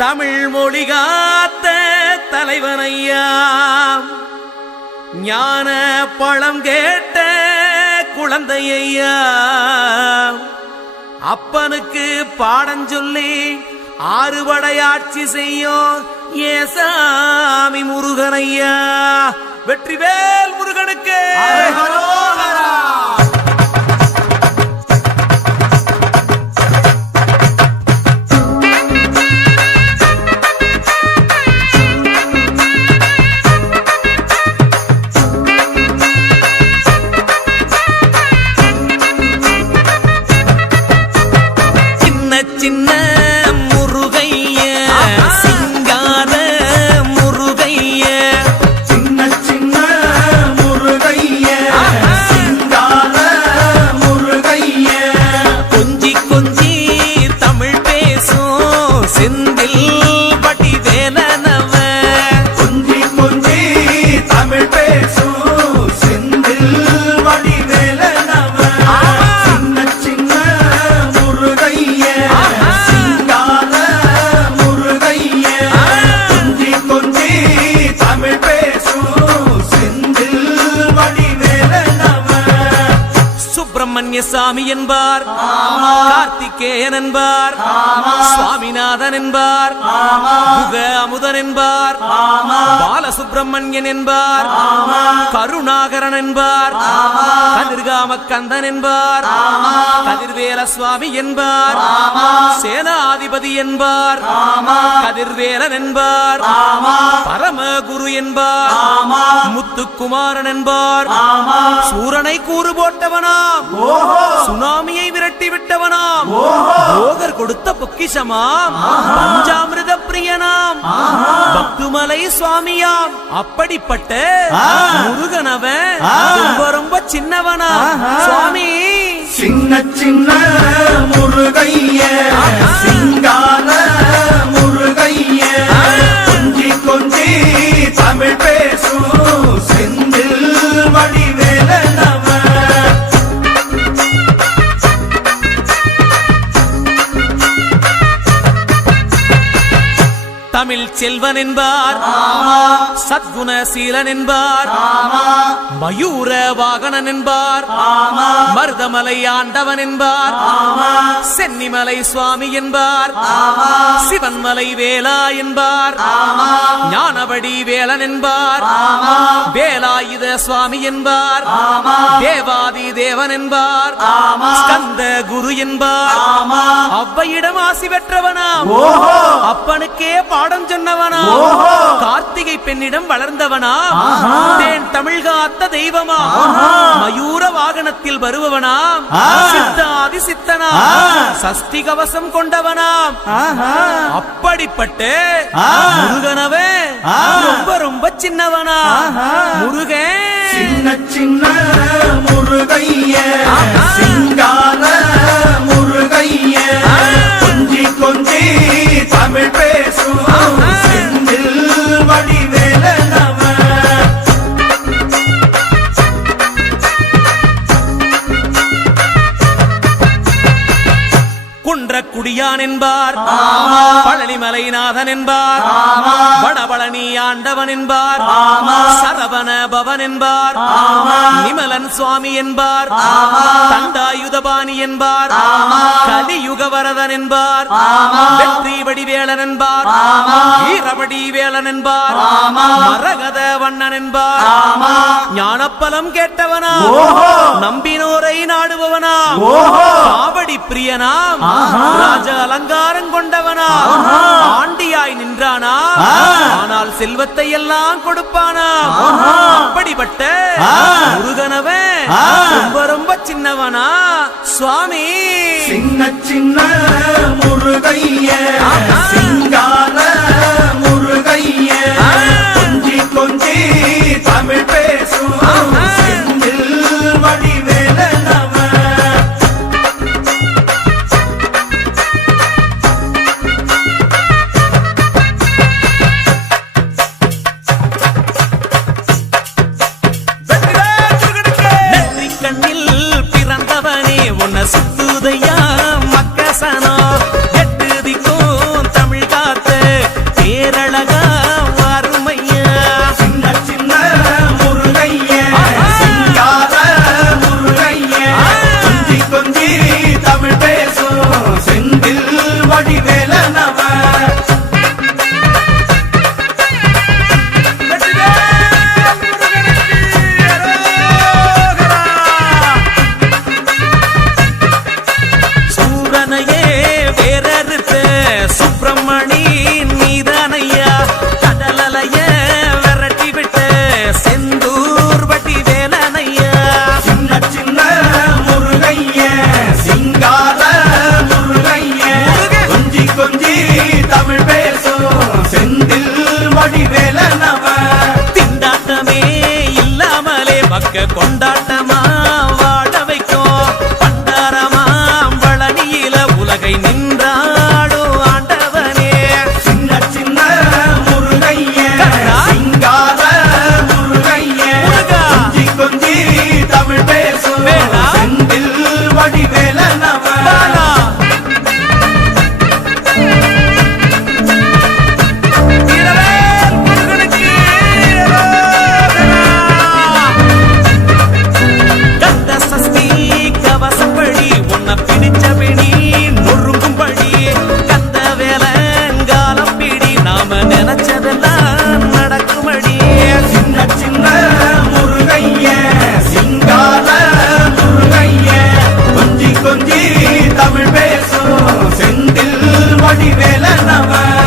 தமிழ் மொழி காத்த தலைவனையா, ஞான பழம் கேட்ட குழந்தையா, அப்பனுக்கு பாடஞ்சொல்லி ஆறுபடையாட்சி செய்யும் ஏசாமி முருகனையா. வெற்றிவேல் முருகனுக்கு சின்ன முருகைய சிங்கார முருகைய, சின்ன சின்ன முருகைய சிங்கார முருகைய, கொஞ்சி கொஞ்சி தமிழ் பேசும் செந்தில் பட்டி வேலனவ, கொஞ்சி கொஞ்சி தமிழ் பேசும் செந்தில் வடி வேலனவ, சின்ன சின்ன முருகைய சிங்கார முருகைய, கொஞ்சி கொஞ்சி தமிழ் பேசும் செந்தில் வடி வேலனவ. சுப்பிரமணிய சாமி என்பார், கார்த்திகேயன் என்பார், சுவாமிநாதன் என்பார், முக அமுதன் என்பார், பாலசுப்பிரமணியன் என்பார், கருணாகரன் என்பார், கதிர்காம கந்தன் என்பார், கதிர்வேல சுவாமி என்பார், சேனாதிபதி என்பார், கதிர்வேலன் என்பார், பரமகுரு என்பார், முத்துக்குமாரன் என்பார், சூரனை கூறு போட்டவனாம், சுனாமியை விரட்டி விட்டவனாம், போகர் கொடுத்த பொக்கிஷமாம், பஞ்சாமிர்த பிரியனாம், பக்துமலை சுவாமியாம். அப்படிப்பட்ட முருகனவன் ரொம்ப ரொம்ப சின்னவனா சுவாமி. சின்ன சின்ன முருகைய சிங்கார முருகைய, கொஞ்சி கொஞ்சி தமிழ் பேசும் செந்தில் வடி வேலனவ. தமிழ் செல்வன் என்பார், சத்குணசீலன் என்பார், மயூர வாகனன் என்பார், மருதமலை ஆண்டவன் என்பார், சென்னிமலை சுவாமி என்பார், சிவன்மலை வேலா என்பார், ஞானவடி வேலன் என்பார், வேலாயுத சுவாமி என்பார், தேவாதி தேவன் என்பார், ஸ்கந்த குரு என்பார், அவ்வையிடம் ஆசி பெற்றவனாம், அப்பனுக்கே பாடம் சொன்னவனா, கார்த்திகை பெண்ணிடம் வளர்ந்தவனா, தேன் தமிழ் காத்த தெய்வமா, மயூர வாகனத்தில் வருபவனாம், சித்தாதி சித்தனா, சஷ்டி கவசம் கொண்டவனாம். அப்படிப்பட்ட முருகனவே ரொம்ப ரொம்ப சின்னவனா முருகன். சின்ன சின்ன முருகைய சிங்கார முருகைய, கொஞ்சி கொஞ்சி தமிழ் பேசும் செந்தில் வடி வேலனவ. குன்றக்குடியான் என்பார், பழனிமலைநாதன் என்பார், வடபழனி ஆண்டவன் என்பார், சரவண பவன் என்பார், நிமலன் சுவாமி என்பார், தண்டாயுதபாணி என்பார், கலியுக வரதன் என்பார், வெற்றி வடிவேலன் என்பார், வீரவடி வேலன் என்பார், மரகத வண்ணன் என்பார், ஞானப்பலம் கேட்டவனா, நம்பினோரை நாடுபவனா, காவடி பிரியனாம், ராஜ அலங்காரம் கொண்டவனா, ஆண்டியாய் நின்றானா, ஆனால் செல்வத்தை எல்லாம் கொடுப்பானா. அப்படிப்பட்ட முருகனவன் ரொம்ப ரொம்ப சின்னவனா சுவாமி. சின்ன சின்ன முருகைய சிங்கார முருகைய, கொஞ்சி கொஞ்சி தமிழ் பேசும் செந்தில் வடி வேலனவ. பிறந்தவனே உன்னை சுத்துதையா மக்கசனோ, எட்டு திக்கும் வந்தவன்